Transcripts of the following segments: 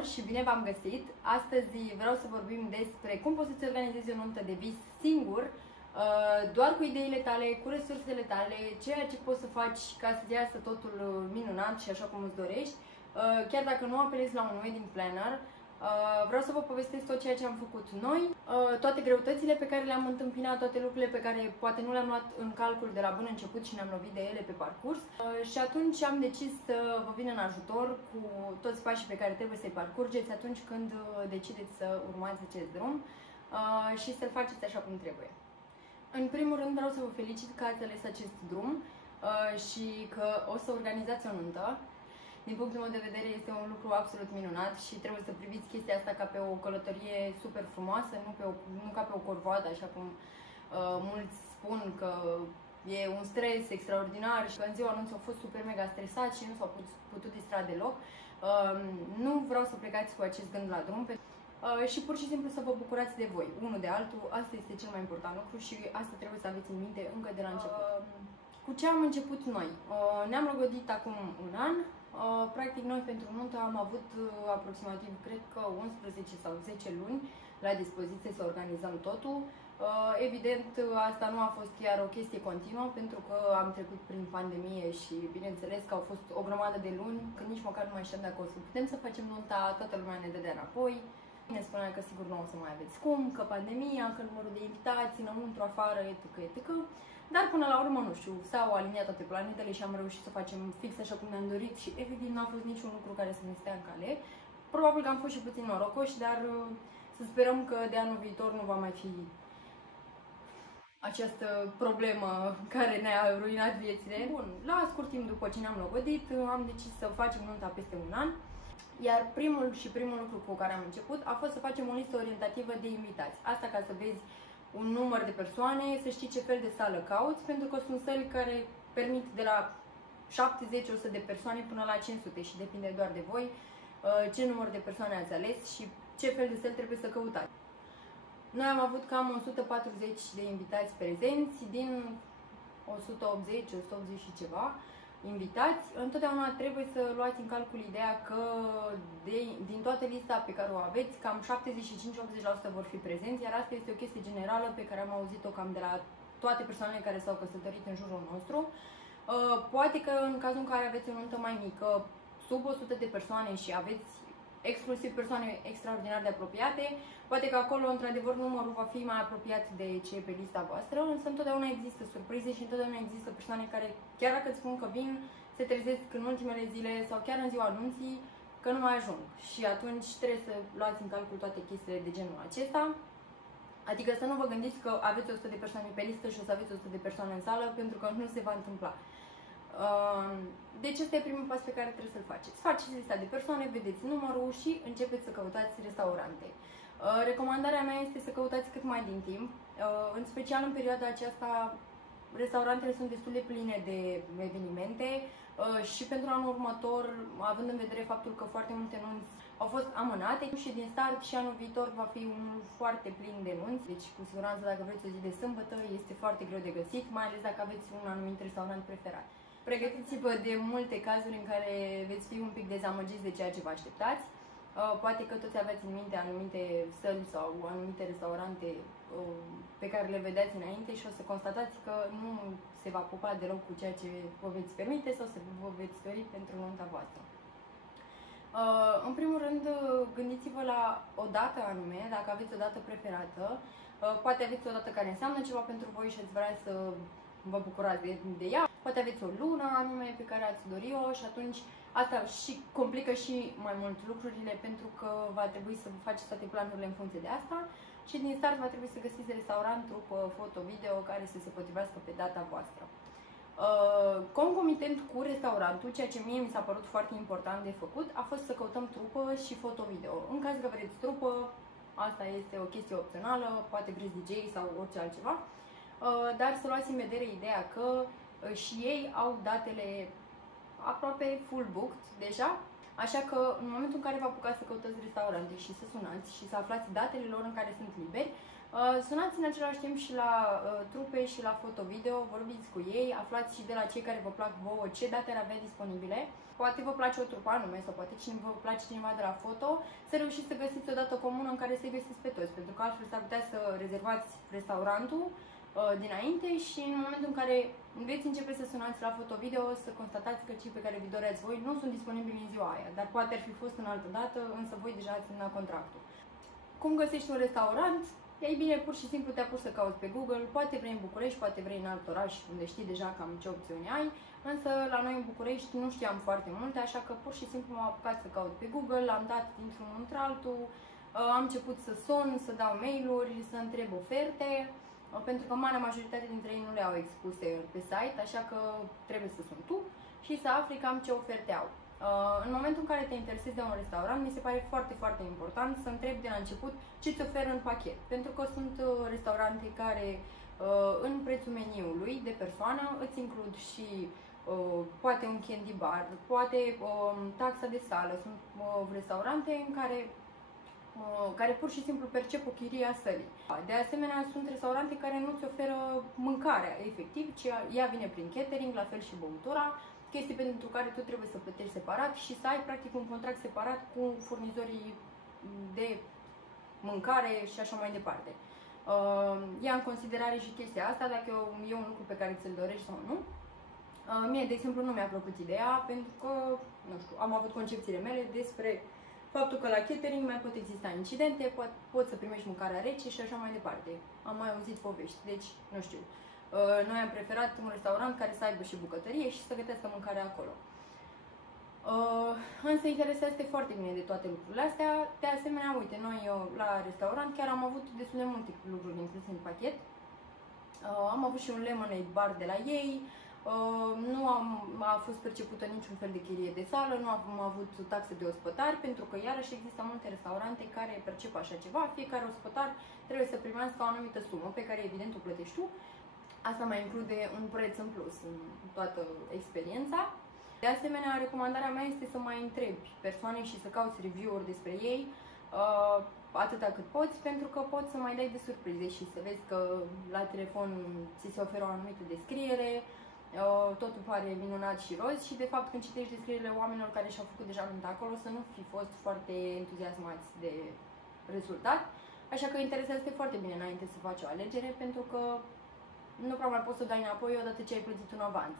tuturor și bine v-am găsit! Astăzi vreau să vorbim despre cum poți să-ți organizezi o nuntă de vis singur, doar cu ideile tale, cu resursele tale, ceea ce poți să faci ca să iasă totul minunat și așa cum îți dorești, chiar dacă nu apelezi la un wedding planner. Vreau să vă povestesc tot ceea ce am făcut noi, toate greutățile pe care le-am întâmpinat, toate lucrurile pe care poate nu le-am luat în calcul de la bun început și ne-am lovit de ele pe parcurs. Și atunci am decis să vă vin în ajutor cu toți pașii pe care trebuie să-i parcurgeți atunci când decideți să urmați acest drum și să-l faceți așa cum trebuie. În primul rând vreau să vă felicit că ați ales acest drum și că o să organizați o nuntă. Din punctul meu de vedere este un lucru absolut minunat și trebuie să priviți chestia asta ca pe o călătorie super frumoasă, nu ca pe o corvoadă, așa cum mulți spun că e un stres extraordinar și că în ziua anunții au fost super mega stresați și nu s-au putut distra deloc. Nu vreau să plecați cu acest gând la drum și pur și simplu să vă bucurați de voi, unul de altul. Asta este cel mai important lucru și asta trebuie să aveți în minte încă de la început. Cu ce am început noi? Ne-am logodit acum un an. Practic noi pentru nuntă am avut aproximativ, cred că 11 sau 10 luni la dispoziție să organizăm totul. Evident, asta nu a fost chiar o chestie continuă, pentru că am trecut prin pandemie și bineînțeles că au fost o grămadă de luni, când nici măcar nu mai știam dacă o să putem să facem nunta, toată lumea ne dădea înapoi. Ne spunea că sigur nu o să mai aveți cum, că pandemia, că numărul de invitații înăuntru, afară, etc., etc. Dar până la urmă, nu știu, s-au aliniat toate planetele și am reușit să facem fix așa cum ne-am dorit și evident n-a fost niciun lucru care să ne stea în cale. Probabil că am fost și puțin norocoși, dar să sperăm că de anul viitor nu va mai fi această problemă care ne-a ruinat viețile. Bun, la scurt timp după ce ne-am logodit, am decis să facem nunta peste un an. Iar primul lucru cu care am început a fost să facem o listă orientativă de invitați. Asta ca să vezi un număr de persoane, să știi ce fel de sală cauți, pentru că sunt săli care permit de la 70-100 de persoane până la 500 și depinde doar de voi ce număr de persoane ați ales și ce fel de săli trebuie să căutați. Noi am avut cam 140 de invitați prezenți din 180 și ceva invitați. Întotdeauna trebuie să luați în calcul ideea că din toată lista pe care o aveți, cam 75-80% vor fi prezenți, iar asta este o chestie generală pe care am auzit-o cam de la toate persoanele care s-au căsătorit în jurul nostru. Poate că în cazul în care aveți o nuntă mai mică, sub 100 de persoane și aveți exclusiv persoane extraordinar de apropiate, poate că acolo, într-adevăr, numărul va fi mai apropiat de ce e pe lista voastră, însă întotdeauna există surprize și întotdeauna există persoane care, chiar dacă îți spun că vin, se trezesc în ultimele zile sau chiar în ziua anunții că nu mai ajung. Și atunci trebuie să luați în calcul toate chestiile de genul acesta. Adică să nu vă gândiți că aveți 100 de persoane pe listă și o să aveți 100 de persoane în sală, pentru că nu se va întâmpla. Deci ăsta e primul pas pe care trebuie să-l faceți. Faceți lista de persoane, vedeți numărul și începeți să căutați restaurante. Recomandarea mea este să căutați cât mai din timp, în special în perioada aceasta restaurantele sunt destul de pline de evenimente și pentru anul următor, având în vedere faptul că foarte multe nunți au fost amânate și din start și anul viitor va fi unul foarte plin de nunți, deci cu siguranță dacă vreți o zi de sâmbătă este foarte greu de găsit, mai ales dacă aveți un anumit restaurant preferat. Pregătiți-vă de multe cazuri în care veți fi un pic dezamăgiți de ceea ce vă așteptați. Poate că toți aveți în minte anumite săli sau anumite restaurante pe care le vedeați înainte și o să constatați că nu se va pupa deloc cu ceea ce vă veți permite sau să vă veți dori pentru nunta voastră. În primul rând, gândiți-vă la o dată anume, dacă aveți o dată preferată. Poate aveți o dată care înseamnă ceva pentru voi și ați vrea să vă bucurați de ea. Poate aveți o lună anume pe care ați dori-o și atunci asta și complică și mai mult lucrurile, pentru că va trebui să faceți toate planurile în funcție de asta și din start va trebui să găsiți restaurant, trupă, foto, video care să se potrivească pe data voastră. Concomitent cu restaurantul, ceea ce mie mi s-a părut foarte important de făcut a fost să căutăm trupă și foto-video. În caz că vreți trupă, asta este o chestie opțională, poate vreți DJ sau orice altceva, dar să luați în vedere ideea că și ei au datele aproape full booked deja, așa că în momentul în care vă apucați să căutați restaurante și să sunați și să aflați datele lor în care sunt liberi, Sunați în același timp și la trupe și la foto-video, vorbiți cu ei, aflați și de la cei care vă plac vouă ce date ar avea disponibile. Poate vă place o trupă anume sau poate vă place cineva de la foto, să reușiți să găsiți o dată comună în care să-i găsiți pe toți, pentru că altfel s-ar putea să rezervați restaurantul dinainte și în momentul în care veți începe să sunați la foto-video, să constatați că cei pe care vi doreați voi nu sunt disponibili în ziua aia, dar poate ar fi fost în altă dată, însă voi deja ați semnat contractul. Cum găsești un restaurant? Ei bine, pur și simplu te apuci să cauți pe Google, poate vrei în București, poate vrei în alt oraș unde știi deja cam ce opțiuni ai, însă la noi în București nu știam foarte multe, așa că pur și simplu m-am apucat să caut pe Google, am dat dintr-unul într-altul, am început să sun, să dau mail-uri, să întreb oferte, pentru că marea majoritate dintre ei nu le au expuse pe site, așa că trebuie să sun tu și să afli cam ce oferte au. În momentul în care te interesezi de un restaurant, mi se pare foarte, foarte important să întrebi de la început ce îți oferă în pachet. Pentru că sunt restaurante care în prețul meniului de persoană îți includ și poate un candy bar, poate taxa de sală. Sunt restaurante în care pur și simplu percep o chirie a sălii. De asemenea, sunt restaurante care nu îți oferă mâncarea efectiv, ci ea vine prin catering, la fel și băutura, chestii pentru care tu trebuie să plătești separat și să ai practic un contract separat cu furnizorii de mâncare și așa mai departe. Ia în considerare și chestia asta, dacă e un lucru pe care ți-l dorești sau nu. Mie, de exemplu, nu mi-a plăcut ideea pentru că, nu știu, am avut concepțiile mele despre faptul că la catering mai pot exista incidente, poți să primești mâncarea rece și așa mai departe. Am mai auzit povești, deci nu știu. Noi am preferat un restaurant care să aibă și bucătărie și să gătească mâncarea acolo. Însă interesat este foarte bine de toate lucrurile astea. De asemenea, uite, noi la restaurant chiar am avut destul de multe lucruri incluse în pachet. Am avut și un lemonade bar de la ei. Nu a fost percepută niciun fel de chirie de sală, nu am avut taxe de ospătari, pentru că iarăși există multe restaurante care percep așa ceva. Fiecare ospătar trebuie să primească o anumită sumă pe care evident o plătești tu. Asta mai include un preț în plus în toată experiența. De asemenea, recomandarea mea este să mai întrebi persoane și să cauți review-uri despre ei atâta cât poți, pentru că poți să mai dai de surprize și să vezi că la telefon ți se oferă o anumită descriere, totul pare minunat și roz și de fapt când citești descrierile oamenilor care și-au făcut deja nuntă acolo să nu fi fost foarte entuziasmați de rezultat. Așa că interesează foarte bine înainte să faci o alegere, pentru că nu prea mai poți să dai înapoi odată ce ai plătit un avans.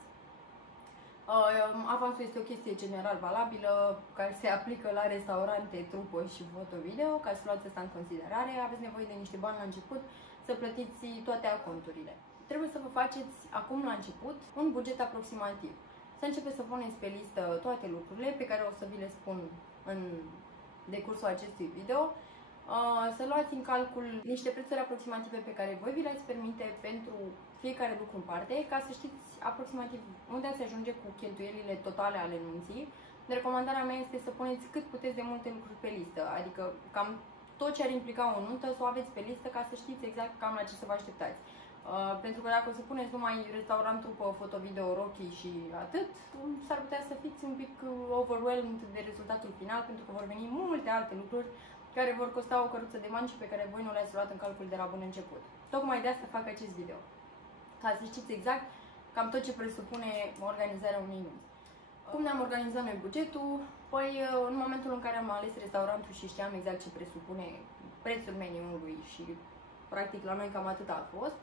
Avansul este o chestie general valabilă, care se aplică la restaurante, trupă și foto-video. Ca să luați asta în considerare, aveți nevoie de niște bani la început să plătiți toate aconturile. Trebuie să vă faceți acum la început un buget aproximativ. Să începeți să puneți pe listă toate lucrurile pe care o să vi le spun în decursul acestui video. Să luați în calcul niște prețuri aproximative pe care voi vi le-ați permite pentru fiecare lucru în parte, ca să știți aproximativ unde ați ajunge cu cheltuielile totale ale nunții. Recomandarea mea este să puneți cât puteți de multe lucruri pe listă, adică cam tot ce ar implica o nuntă să o aveți pe listă ca să știți exact cam la ce să vă așteptați. Pentru că dacă o să puneți numai restaurant, trupă, foto-video, rochii și atât, s-ar putea să fiți un pic overwhelmed de rezultatul final, pentru că vor veni multe alte lucruri care vor costa o căruță de bani și pe care voi nu le-ați luat în calcul de la bun început. Tocmai de asta fac acest video, ca să știți exact cam tot ce presupune organizarea unei nunți. Cum ne-am organizat noi bugetul? Păi, în momentul în care am ales restaurantul și știam exact ce presupune prețul meniului și practic la noi cam atât a fost,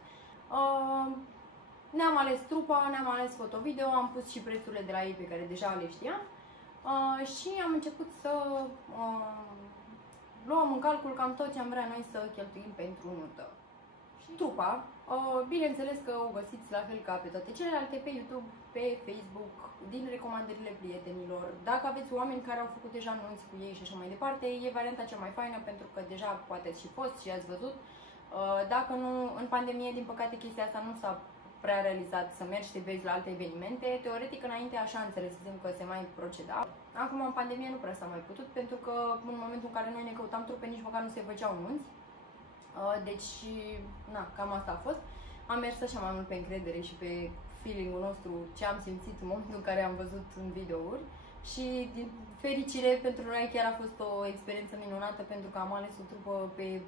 ne-am ales trupa, ne-am ales foto-video, am pus și prețurile de la ei pe care deja le știam și am început să luăm în calcul cam tot ce am vrea noi să cheltuim pentru nuntă. Și trupa, bineînțeles că o găsiți la fel ca pe toate celelalte, pe YouTube, pe Facebook, din recomandările prietenilor. Dacă aveți oameni care au făcut deja nunți cu ei și așa mai departe, e varianta cea mai faină pentru că deja poate ați și fost și ați văzut. Dacă nu, în pandemie, din păcate, chestia asta nu s-a prea realizat, să mergi să te vezi la alte evenimente. Teoretic, înainte așa înțelesem că se mai proceda. Acum, în pandemie, nu prea s-a mai putut, pentru că în momentul în care noi ne căutam trupe, nici măcar nu se făceau nunți. Deci, na, cam asta a fost. Am mers așa mai mult pe încredere și pe feeling-ul nostru, ce am simțit în momentul în care am văzut în videouri. Și, din fericire, pentru noi chiar a fost o experiență minunată, pentru că am ales o trupă pe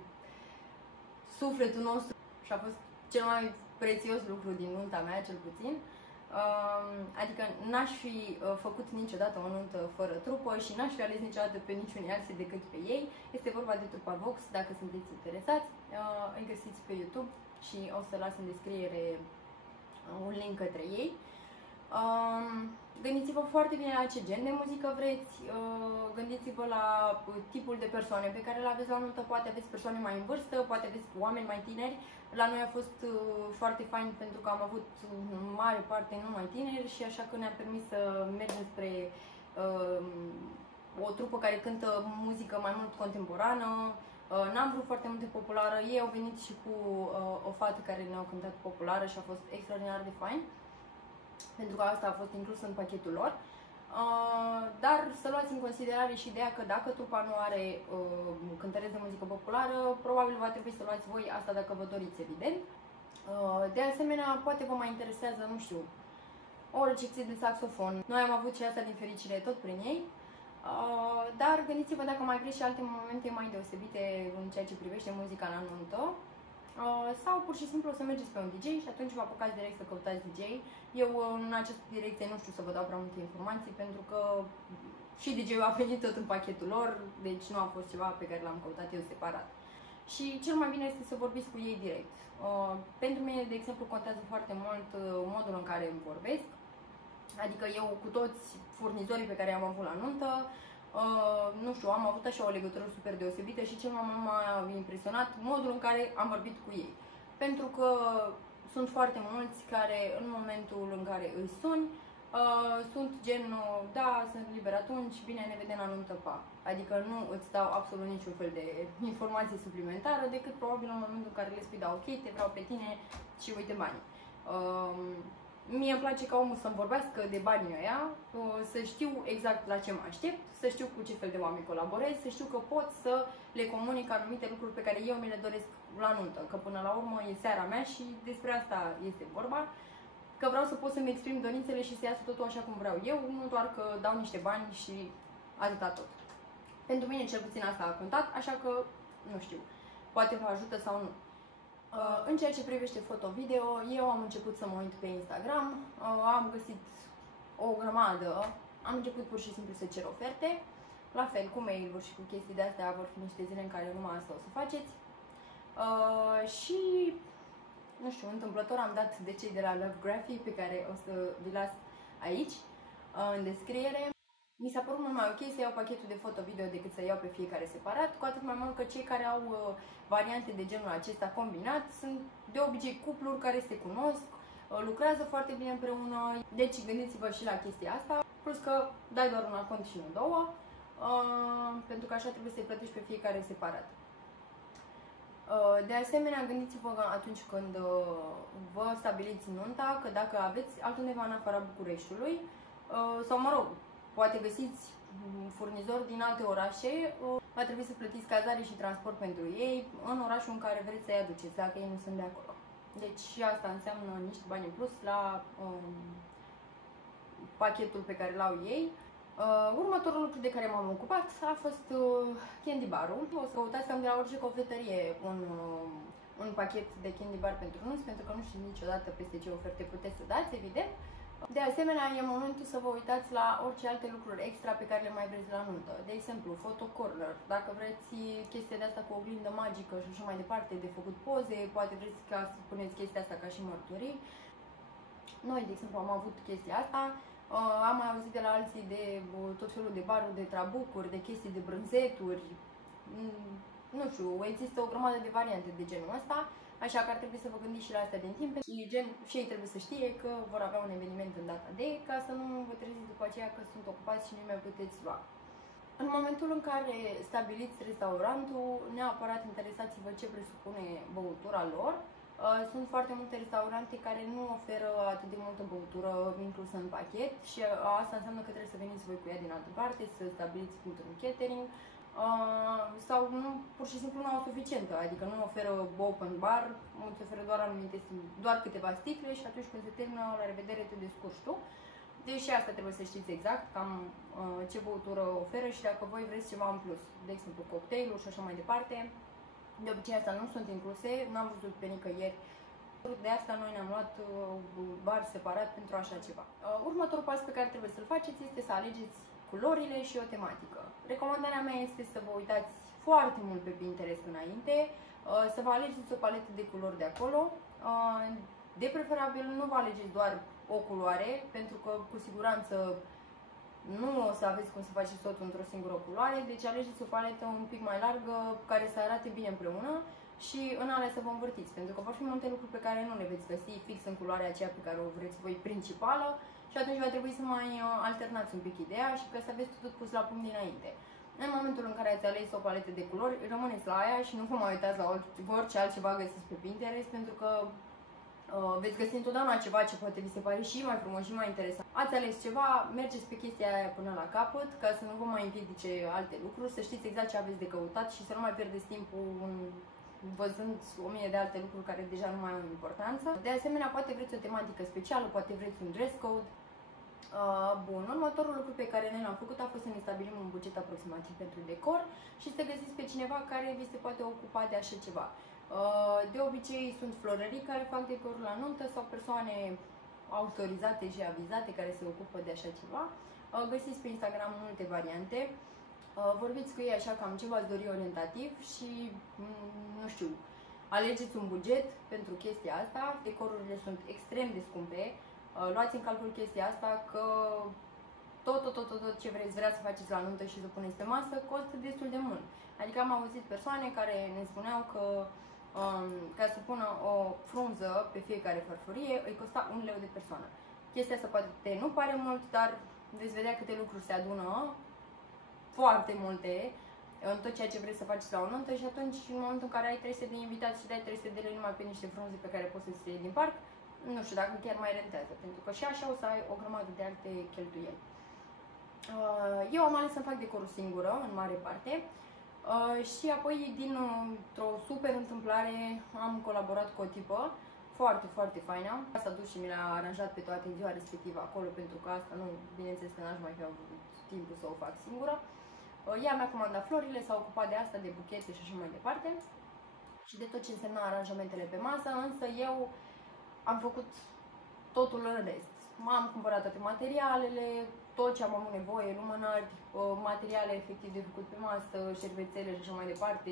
sufletul nostru și a fost cel mai prețios lucru din nunta mea, cel puțin. Adică n-aș fi făcut niciodată o nuntă fără trupă și n-aș fi ales niciodată pe niciunii alții decât pe ei. Este vorba de trupa Vox, dacă sunteți interesați, îi găsiți pe YouTube și o să las în descriere un link către ei. Gândiți-vă foarte bine la ce gen de muzică vreți, gândiți-vă la tipul de persoane pe care le aveți la nuntă, poate aveți persoane mai în vârstă, poate aveți oameni mai tineri. La noi a fost foarte fain pentru că am avut în mare parte numai tineri și așa că ne-a permis să mergem spre o trupă care cântă muzică mai mult contemporană. N-am vrut foarte multe populară, ei au venit și cu o fată care ne-au cântat populară și a fost extraordinar de fain, pentru că asta a fost inclus în pachetul lor. Dar să luați în considerare și ideea că dacă trupa nu are cântăreți de muzică populară, probabil va trebui să luați voi asta dacă vă doriți, evident. De asemenea, poate vă mai interesează, nu știu, o recepție de saxofon. Noi am avut și asta din fericire tot prin ei. Dar gândiți-vă dacă mai vreți și alte momente mai deosebite în ceea ce privește muzica la nuntă. Sau pur și simplu să mergeți pe un DJ și atunci vă apucați direct să căutați DJ. Eu în această direcție nu știu să vă dau prea multe informații pentru că și DJ-ul a venit tot în pachetul lor, deci nu a fost ceva pe care l-am căutat eu separat. Și cel mai bine este să vorbiți cu ei direct. Pentru mine, de exemplu, contează foarte mult modul în care îmi vorbesc. Adică eu cu toți furnizorii pe care i-am avut la nuntă, nu știu, am avut așa o legătură super deosebită și cel mai mult m-a impresionat modul în care am vorbit cu ei. Pentru că sunt foarte mulți care în momentul în care îi suni, sunt gen, da, sunt liber atunci, bine, ne vedem la nuntă, pa. Adică nu îți dau absolut niciun fel de informație suplimentară decât probabil în momentul în care le spui, da, ok, te vreau pe tine și uite banii. Mie îmi place ca omul să-mi vorbească de banii ăia, să știu exact la ce mă aștept, să știu cu ce fel de oameni colaborez, să știu că pot să le comunic anumite lucruri pe care eu mi le doresc la nuntă, că până la urmă e seara mea și despre asta este vorba, că vreau să pot să-mi exprim dorințele și să iasă totul așa cum vreau eu, nu doar că dau niște bani și atâta tot. Pentru mine cel puțin asta a contat, așa că nu știu, poate vă ajută sau nu. În ceea ce privește foto-video, eu am început să mă uit pe Instagram, am găsit o grămadă, am început pur și simplu să cer oferte, la fel cu mail-uri și cu chestii de astea vor fi niște zile în care numai asta o să faceți. Și, nu știu, întâmplător am dat de cei de la Lovegraphy, pe care o să vi las aici, în descriere. Mi s-a părut mult mai ok să iau pachetul de foto-video decât să iau pe fiecare separat, cu atât mai mult că cei care au variante de genul acesta combinat sunt de obicei cupluri care se cunosc, lucrează foarte bine împreună, deci gândiți-vă și la chestia asta, plus că dai doar un cont și nu două, pentru că așa trebuie să-i plătești pe fiecare separat. De asemenea, gândiți-vă atunci când vă stabiliți nunta, că dacă aveți altundeva în afara Bucureștiului, sau mă rog, poate găsiți furnizori din alte orașe, va trebui să plătiți cazare și transport pentru ei în orașul în care vreți să-i aduceți, dacă ei nu sunt de acolo. Deci și asta înseamnă niște bani în plus la pachetul pe care l-au ei. Următorul lucru de care m-am ocupat a fost candy bar-ul. O să căutați cam de la orice cofetărie un pachet de candy bar pentru nunți, pentru că nu știți niciodată peste ce oferte puteți să dați, evident. De asemenea, e momentul să vă uitați la orice alte lucruri extra pe care le mai vreți la nuntă. De exemplu, photo corner, dacă vreți chestia de asta cu oglindă magică și așa mai departe, de făcut poze, poate vreți ca să puneți chestia asta ca și mărturii. Noi, de exemplu, am avut chestia asta. Am mai auzit de la alții de tot felul de baruri, de trabucuri, de chestii de brânzeturi. Nu știu, există o grămadă de variante de genul ăsta, așa că ar trebui să vă gândiți și la astea din timp. Și ei trebuie să știe că vor avea un eveniment în data de, ca să nu vă treziți după aceea că sunt ocupați și nu mai puteți lua. În momentul în care stabiliți restaurantul, neapărat interesați-vă ce presupune băutura lor. Sunt foarte multe restaurante care nu oferă atât de multă băutură inclusă în pachet și asta înseamnă că trebuie să veniți voi cu ea din altă parte, să stabiliți punctul catering sau nu, pur și simplu nu au suficientă, adică nu oferă open bar, îți oferă doar câteva sticle și atunci când se termină, la revedere, te descurci tu. Deci și asta trebuie să știți exact cam ce băutură oferă și dacă voi vreți ceva în plus, de exemplu cocktailuri și așa mai departe. De obicei asta nu sunt incluse, n-am văzut pe nicăieri. De asta noi ne-am luat bar separat pentru așa ceva. Următorul pas pe care trebuie să-l faceți este să alegeți culorile și o tematică. Recomandarea mea este să vă uitați foarte mult pe Pinterest înainte, să vă alegeți o paletă de culori de acolo. De preferabil nu vă alegeți doar o culoare, pentru că cu siguranță nu o să aveți cum să faceți totul într-o singură culoare, deci alegeți o paletă un pic mai largă care să arate bine împreună și în alea să vă învârtiți, pentru că vor fi multe lucruri pe care nu le veți găsi fix în culoarea aceea pe care o vreți voi principală și atunci va trebui să mai alternați un pic ideea și ca să aveți tot pus la punct dinainte. În momentul în care ați ales o paletă de culori, rămâneți la aia și nu vă mai uitați la orice altceva găsiți pe Pinterest, pentru că veți găsi întotdeauna ceva ce poate vi se pare și mai frumos și mai interesant. Ați ales ceva, mergeți pe chestia aia până la capăt, ca să nu vă mai împiedice alte lucruri, să știți exact ce aveți de căutat și să nu mai pierdeți timpul văzând 1000 de alte lucruri care deja nu mai au importanță. De asemenea, poate vreți o tematică specială, poate vreți un dress code. Bun, următorul lucru pe care noi l-am făcut a fost să ne stabilim un buget aproximativ pentru decor și să găsiți pe cineva care vi se poate ocupa de așa ceva. De obicei sunt florării care fac decorul la nuntă sau persoane autorizate și avizate care se ocupă de așa ceva. Găsiți pe Instagram multe variante. Vorbiți cu ei așa cam ce v-ați dori orientativ și, nu știu, alegeți un buget pentru chestia asta. Decorurile sunt extrem de scumpe. Luați în calcul chestia asta că tot ce vrea să faceți la nuntă și să puneți pe masă costă destul de mult. Adică am auzit persoane care ne spuneau că ca să pună o frunză pe fiecare farfurie îi costa 1 leu de persoană. Chestia asta poate nu pare mult, dar veți vedea câte lucruri se adună, foarte multe, în tot ceea ce vreți să faceți la o nuntă și atunci, în momentul în care ai 300 de invitați și dai 300 de lei numai pe niște frunze pe care poți să se iei din parc, nu știu dacă chiar mai rentează, pentru că și așa o să ai o grămadă de alte cheltuieli. Eu am ales să fac decorul singură, în mare parte, și apoi, dintr-o super întâmplare, am colaborat cu o tipă foarte faină. S-a dus și mi le-a aranjat pe toate în ziua respectivă acolo, pentru că asta nu, bineînțeles că n-aș mai fi avut timpul să o fac singură. Ea mi-a comandat florile, s-a ocupat de asta, de buchete și așa mai departe și de tot ce însemna aranjamentele pe masă, însă eu am făcut totul în rest. M-am cumpărat toate materialele, tot ce am avut nevoie, lumânări, materiale efectiv de făcut pe masă, șervețele și așa mai departe,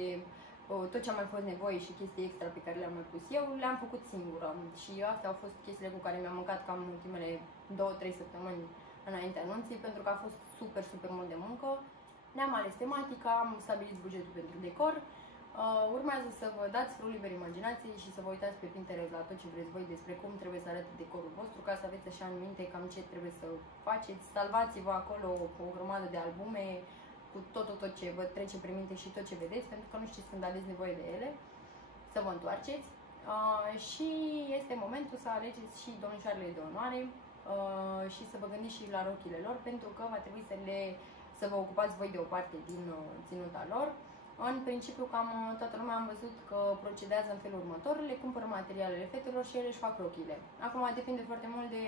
tot ce am mai fost nevoie și chestii extra pe care le-am mai pus eu, le-am făcut singură. Și astea au fost chestiile cu care mi-am mâncat cam ultimele 2-3 săptămâni înaintea anunții, pentru că a fost super mult de muncă. Ne-am ales tematica, am stabilit bugetul pentru decor. Urmează să vă dați frul liber imaginației și să vă uitați pe Pinterest la tot ce vreți voi despre cum trebuie să arate decorul vostru, ca să aveți așa în minte cam ce trebuie să faceți. Salvați-vă acolo cu o grămadă de albume cu tot ce vă trece prin minte și tot ce vedeți, pentru că nu știți când aveți nevoie de ele, să vă întoarceți. Și este momentul să alegeți și domnișoarele de onoare și să vă gândiți și la rochile lor, pentru că va trebui să vă ocupați voi de o parte din ținuta lor. În principiu, cam toată lumea am văzut că procedează în felul următor, le cumpără materialele fetelor și ele își fac rochile. Acum depinde foarte mult de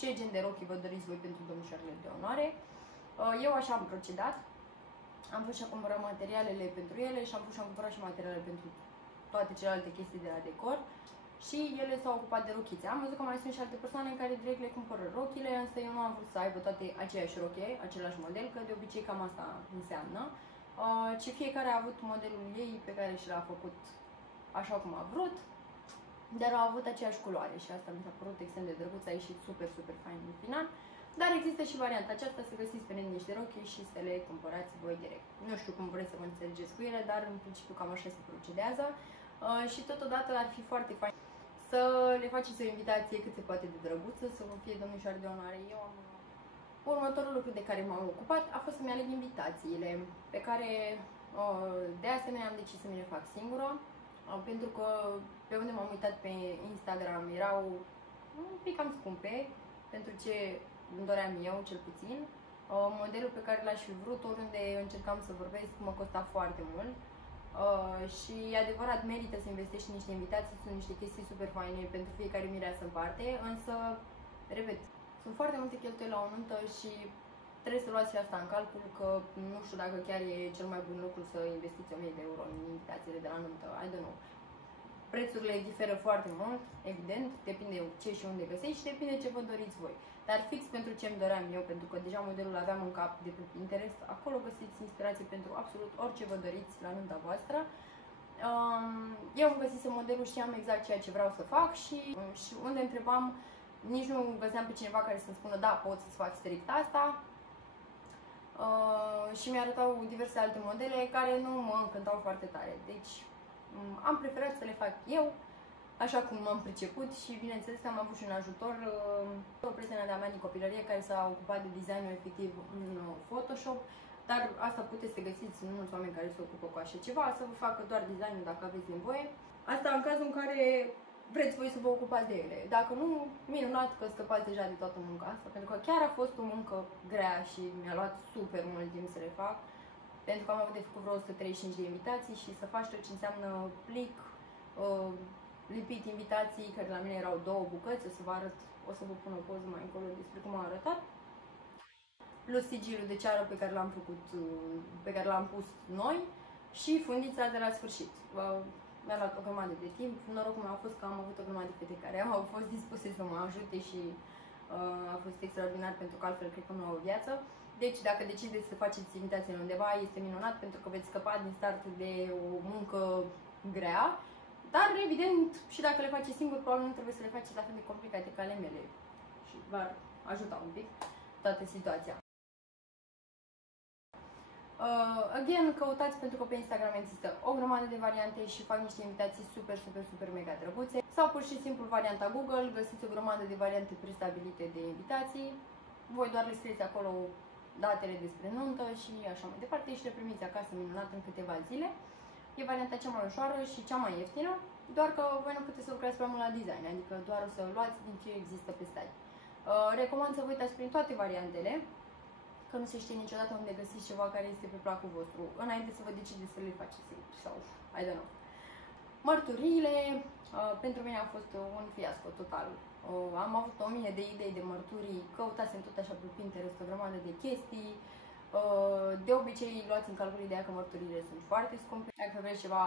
ce gen de rochii vă doriți voi pentru domnișoarele de onoare. Eu așa am procedat, am fost și a cumpărat materialele pentru ele și am fost și a cumpărat și materiale pentru toate celelalte chestii de la decor și ele s-au ocupat de rochițe. Am văzut că mai sunt și alte persoane care direct le cumpără rochile, însă eu nu am vrut să aibă toate aceeași roche, același model, că de obicei cam asta înseamnă. Ci fiecare a avut modelul ei pe care și l-a făcut așa cum a vrut, dar au avut aceeași culoare și asta mi s-a părut extrem de drăguț, a ieșit super fain în final. Dar există și varianta aceasta să găsiți pe net niște rochii și să le cumpărați voi direct. Nu știu cum vreți să vă înțelegeți cu ele, dar în principiu cam așa se procedează și totodată ar fi foarte fain să le faceți o invitație cât se poate de drăguță, să vă fie domnișoare de onoare. Următorul lucru de care m-am ocupat a fost să-mi aleg invitațiile, pe care de asemenea am decis să mi le fac singură, pentru că pe unde m-am uitat pe Instagram erau un pic cam scumpe, pentru ce îmi doream eu cel puțin. Modelul pe care l-aș fi vrut, oriunde încercam să vorbesc, mă costa foarte mult. Și e adevărat, merită să investești în niște invitații, sunt niște chestii super faine pentru fiecare mireasă în parte, însă, repet, sunt foarte multe cheltuieli la o nuntă și trebuie să luați și asta în calcul, că nu știu dacă chiar e cel mai bun lucru să investiți 1000 de euro în invitațiile de la nuntă, I don't know. Prețurile diferă foarte mult, evident, depinde ce și unde găsești și depinde ce vă doriți voi. Dar fix pentru ce îmi doream eu, pentru că deja modelul aveam în cap de pe Pinterest, acolo găsiți inspirație pentru absolut orice vă doriți la nunta voastră. Eu îmi găsisem modelul, știam exact ceea ce vreau să fac și unde întrebam, nici nu găseam pe cineva care să-mi spună da, pot să-ți fac strict asta. Și mi-arătau diverse alte modele care nu mă încântau foarte tare. Deci am preferat să le fac eu, așa cum m-am priceput și bineînțeles că am avut și un ajutor, o prietenă de-a mea din copilărie care s-a ocupat de designul efectiv în Photoshop, dar asta puteți să găsiți mulți oameni care se ocupă cu așa ceva, să vă facă doar designul dacă aveți nevoie. Asta în cazul în care vreți voi să vă ocupați de ele. Dacă nu, minunat că scăpați deja de toată munca asta, pentru că chiar a fost o muncă grea și mi-a luat super mult timp să le fac, pentru că am avut de făcut vreo 135 de invitații și să faci tot ce înseamnă plic, lipit invitații, care la mine erau 2 bucăți, o să vă arăt, o să vă pun o poză mai încolo despre cum a arătat, plus sigilul de ceară pe care l-am făcut, pe care l-am pus noi și fundița de la sfârșit. Mi-a luat o grămadă de timp, norocul meu a fost că am avut o grămadă de fete care au fost dispuse să mă ajute și a fost extraordinar, pentru că altfel cred că nu au o viață. Deci dacă decideți să faceți invitații undeva, este minunat pentru că veți scăpa din start de o muncă grea, dar evident și dacă le faceți singur, probabil nu trebuie să le faceți la fel de complicate ca ale mele și v-ar ajuta un pic toată situația. Again, căutați, pentru că pe Instagram există o grămadă de variante și fac niște invitații super mega drăguțe. Sau pur și simplu varianta Google, găsiți o grămadă de variante prestabilite de invitații. Voi doar le scrieți acolo datele despre nuntă și așa mai departe și le primiți acasă minunat în câteva zile. E varianta cea mai ușoară și cea mai ieftină, doar că voi nu puteți să lucrați prea mult la design, adică doar o să luați din ce există pe site. Recomand să vă uitați prin toate variantele, că nu se știe niciodată unde găsiți ceva care este pe placul vostru, înainte să vă decideți să le faceți sau, I don't know. Mărturiile, pentru mine a fost un fiasco total. Am avut 1000 de idei de mărturii, căutasem tot așa pe Pinterest o grămadă de chestii. De obicei luați în calcul ideea că mărturile sunt foarte scumpe, dacă vreți ceva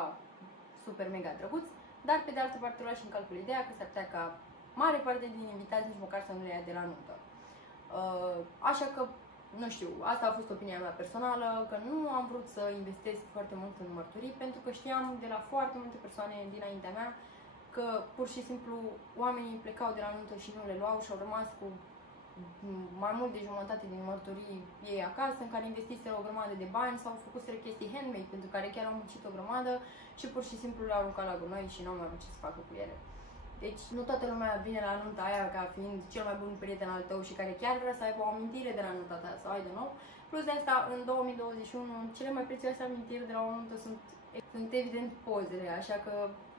super mega drăguț, dar pe de altă parte luați în calcul ideea că s-ar putea ca mare parte din invitați nici măcar să nu le ia de la nuntă. Așa că, nu știu, asta a fost opinia mea personală, că nu am vrut să investesc foarte mult în mărturii, pentru că știam de la foarte multe persoane dinaintea mea că pur și simplu oamenii plecau de la nuntă și nu le luau și au rămas cu mai mult de jumătate din mărturii ei acasă, în care investiseră o grămadă de bani sau făcuseră chestii handmade pentru care chiar au muncit o grămadă și pur și simplu le-au aruncat la gunoi și nu au mai avut ce să facă cu ele. Deci nu toată lumea vine la nunta aia ca fiind cel mai bun prieten al tău și care chiar vrea să aibă o amintire de la nunta ta sau I don't know. Plus de asta, în 2021, cele mai prețioase amintiri de la o nuntă sunt evident pozele, așa că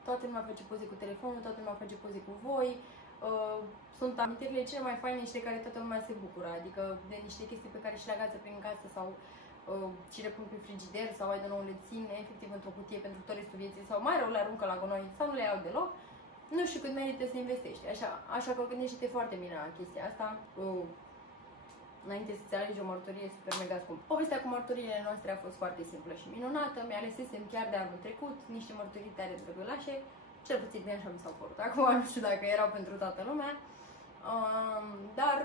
toată lumea face poze cu telefonul, toată lumea face poze cu voi. Sunt amintirile cele mai faine și de care toată lumea se bucură, adică de niște chestii pe care și le agață prin casă sau și le pun pe frigider sau I don't know, le țin efectiv într-o cutie pentru tot restul vieții sau mai rău le aruncă la gunoi sau nu le iau deloc. Nu știu cât merită să investești, așa că gândește-te foarte bine la chestia asta, înainte să-ți alegi o mărturie super mega scumpă. Povestea cu mărturiile noastre a fost foarte simplă și minunată, mi-alesesem chiar de anul trecut niște mărturii tare drăgălașe, cel puțin de așa mi s-au părut. Acum nu știu dacă erau pentru toată lumea, dar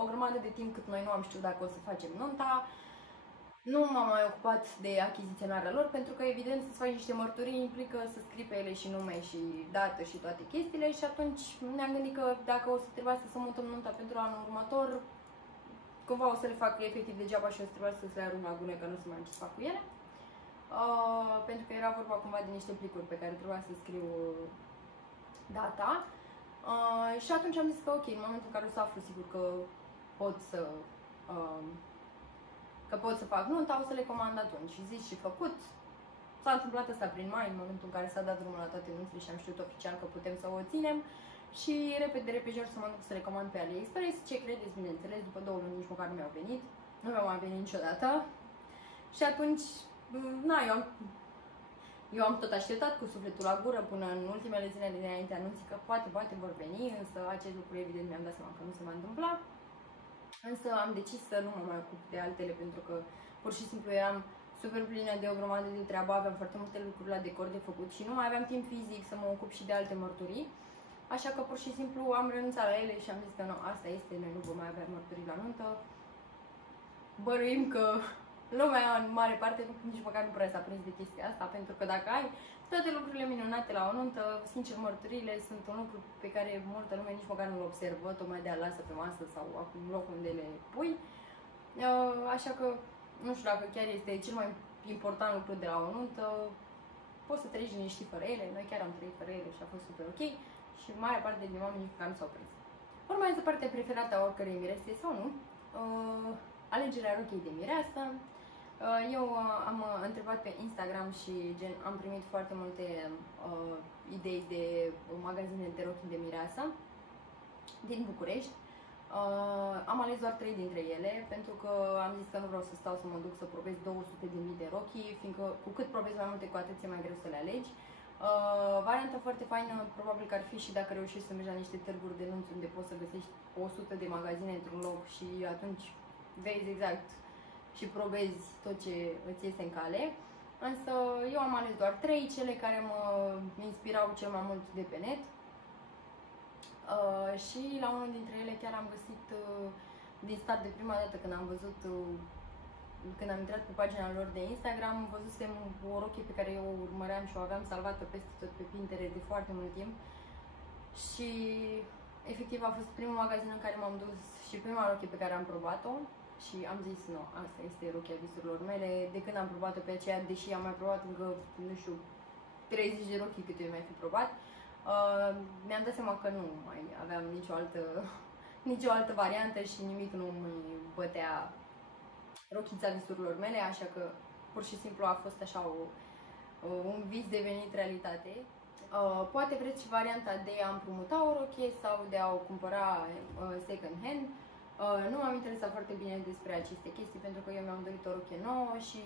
o grămadă de timp cât noi nu am știut dacă o să facem nunta, nu m-am mai ocupat de achiziționarea lor, pentru că evident să-ți faci niște mărturii implică să scrii pe ele și nume și dată și toate chestiile și atunci ne-am gândit că dacă o să trebuiască să mutăm nunta pentru anul următor, cumva o să le fac efectiv degeaba și o să trebuiască să le arunc la gunoi, că nu o să mai am ce să fac cu ele. Pentru că era vorba cumva de niște plicuri pe care trebuia să scriu data. Și atunci am zis că ok, în momentul în care o să aflu sigur că pot să fac nunta, o să le comand atunci. Și zis și făcut. S-a întâmplat asta prin mai, în momentul în care s-a dat drumul la toate nunțile și am știut oficial că putem să o ținem. Și repede să mă duc să le comand pe AliExpress. Ce credeți, bineînțeles, după 2 luni nici măcar nu mi-au venit. Nu mi-au mai venit niciodată. Și atunci, eu am tot așteptat cu sufletul la gură până în ultimele zile dinainte anunții că poate vor veni, însă acest lucru evident mi-am dat seama că nu se va întâmpla. însă am decis să nu mă mai ocup de altele pentru că pur și simplu eram super plină de o grămadă de treabă, aveam foarte multe lucruri la decor de făcut și nu mai aveam timp fizic să mă ocup și de alte mărturii. Așa că pur și simplu am renunțat la ele și am zis că nu, asta este, noi nu vom mai avea mărturii la nuntă. Băruim că lumea în mare parte nici măcar nu prea s-a prins de chestia asta, pentru că dacă ai toate lucrurile minunate la o nuntă, sincer, mărturile sunt un lucru pe care multă lume nici măcar nu-l observă, tocmai de a lasă pe masă sau acum loc unde le pui. Așa că nu știu dacă chiar este cel mai important lucru de la o nuntă, poți să treci liniștit fără ele, noi chiar am trăit fără ele și a fost super ok și marea parte din oameni nici măcar nu s-au prins. Urmează partea preferată a oricărei mirese sau nu, alegerea rochiei de mireasă. Eu am întrebat pe Instagram și am primit foarte multe idei de magazine de rochii de mireasă din București. Am ales doar 3 dintre ele pentru că am zis că nu vreau să stau să mă duc să probez 200.000 de rochii, fiindcă cu cât probezi mai multe, cu atât e mai greu să le alegi. Varianta foarte faină probabil că ar fi și dacă reușești să mergi la niște târguri de nunți unde poți să găsești 100 de magazine într-un loc și atunci vezi exact și probezi tot ce îți iese în cale. Însă eu am ales doar 3, cele care mă inspirau cel mai mult de pe net. Și la unul dintre ele chiar am găsit din start de prima dată când am văzut, când am intrat pe pagina lor de Instagram, văzusem o rochie pe care eu o urmăream și o aveam salvată peste tot pe Pinterest de foarte mult timp. Și efectiv a fost primul magazin în care m-am dus și prima rochie pe care am probat-o. Și am zis, nu, asta este rochia visurilor mele. De când am probat-o pe aceea, deși am mai probat încă, nu știu, 30 de rochii câte eu mai fi probat, mi-am dat seama că nu mai aveam nicio altă variantă și nimic nu îmi bătea rochița visurilor mele, așa că pur și simplu a fost așa un vis devenit realitate. Poate vreți și varianta de a împrumuta o rochie sau de a o cumpăra second hand. Nu m-am interesat foarte bine despre aceste chestii pentru că eu mi-am dorit o rochie nouă și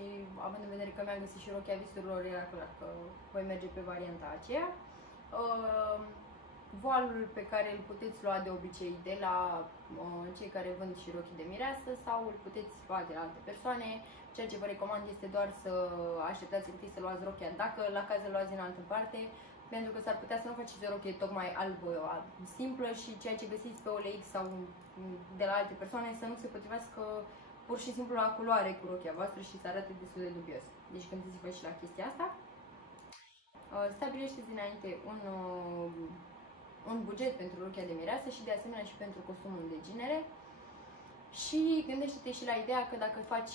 având în vedere că mi-am găsit și rochia visurilor, era clar că voi merge pe varianta aceea. Voalul pe care îl puteți lua de obicei de la cei care vând și rochii de mireasă sau îl puteți lua de la alte persoane. Ceea ce vă recomand este doar să așteptați întâi să luați rochia, dacă la caz îl luați din altă parte, pentru că s-ar putea să nu faceți o rochie tocmai albă, simplă și ceea ce găsiți pe OLX sau de la alte persoane să nu se potrivească pur și simplu la culoare cu rochia voastră și să arate destul de dubios. Deci gândiți-vă și la chestia asta. Stabilește dinainte un buget pentru rochia de mireasă și de asemenea și pentru costumul de ginere. Și gândește-te și la ideea că dacă faci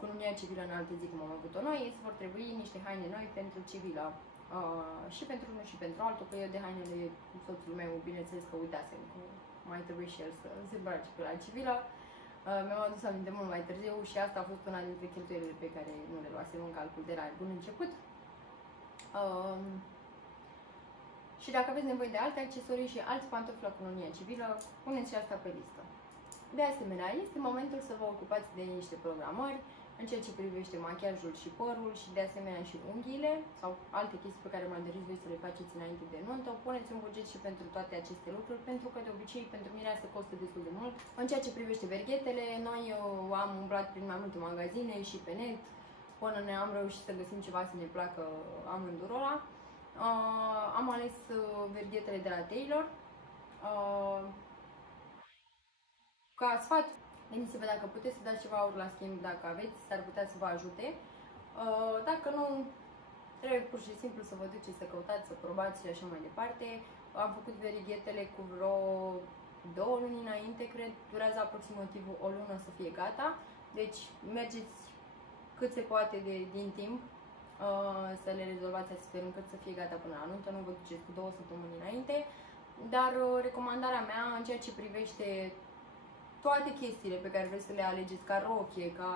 cununia civilă în altă zi, cum am avut-o noi, îți vor trebui niște haine noi pentru civilă. Și pentru unul și pentru altul, că eu de hainele soțul meu, bineînțeles că uitasem că mai trebuie și el să se îmbrace pe la civilă. Mi-am adus aminte mult mai târziu și asta a fost una dintre cheltuielile pe care nu le luasem în calcul de la bun început. Și dacă aveți nevoie de alte accesorii și alți pantofi la cununia civilă, puneți și asta pe listă. De asemenea, este momentul să vă ocupați de niște programări în ceea ce privește machiajul și părul și de asemenea și unghiile sau alte chestii pe care mai doriți voi să le faceți înainte de nuntă. Puneți un buget și pentru toate aceste lucruri, pentru că de obicei pentru mireasă costă destul de mult. În ceea ce privește verghetele, noi am umblat prin mai multe magazine și pe net până ne-am reușit să găsim ceva să ne placă amândurora. Am ales verghetele de la Taylor. Ca sfat, gândiți-vă dacă puteți să dați ceva aur la schimb, dacă aveți, s-ar putea să vă ajute. Dacă nu, trebuie pur și simplu să vă duceți să căutați, să probați și așa mai departe. Am făcut verighetele cu vreo 2 luni înainte, cred, durează aproximativ o lună să fie gata. Deci mergeți cât se poate din timp să le rezolvați astfel încât să fie gata până la nuntă, nu vă duceți cu 2 săptămâni înainte. Dar recomandarea mea în ceea ce privește toate chestiile pe care vreți să le alegeți, ca rochie, ca